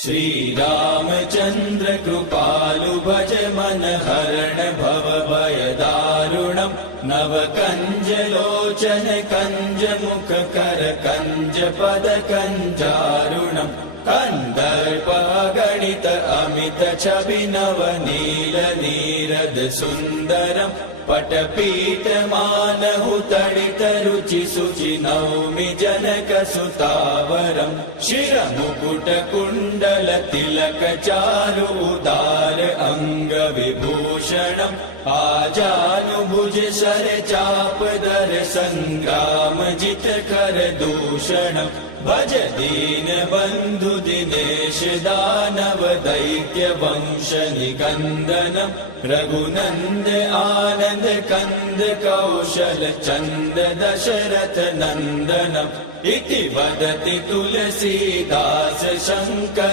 श्रीरामचन्द्र कृपालु भज मन हरण भव भय दारुणम् नव कंज लोचन कंज मुख कर कंज पद कंजारुणम् कंदर्प गणित अमित छवि नव नील नीरद सुंदरम् पटपीठ मानहु तडित रुचि सुचि नौमि जनक सुतावरम् शिर मुकुट कुण्डल तिलक चारु उदार अंग विभूषणम् आजानुभुज सर चाप दर संग्राम जित कर दूषणम् भज दीन बंधु दिनेश दानव दैत्य वंश निकंदनम् रघुनंद आनंद कंद कौशल चंद दशरथ नंदनम् इति वदति तुलसीदास शंकर।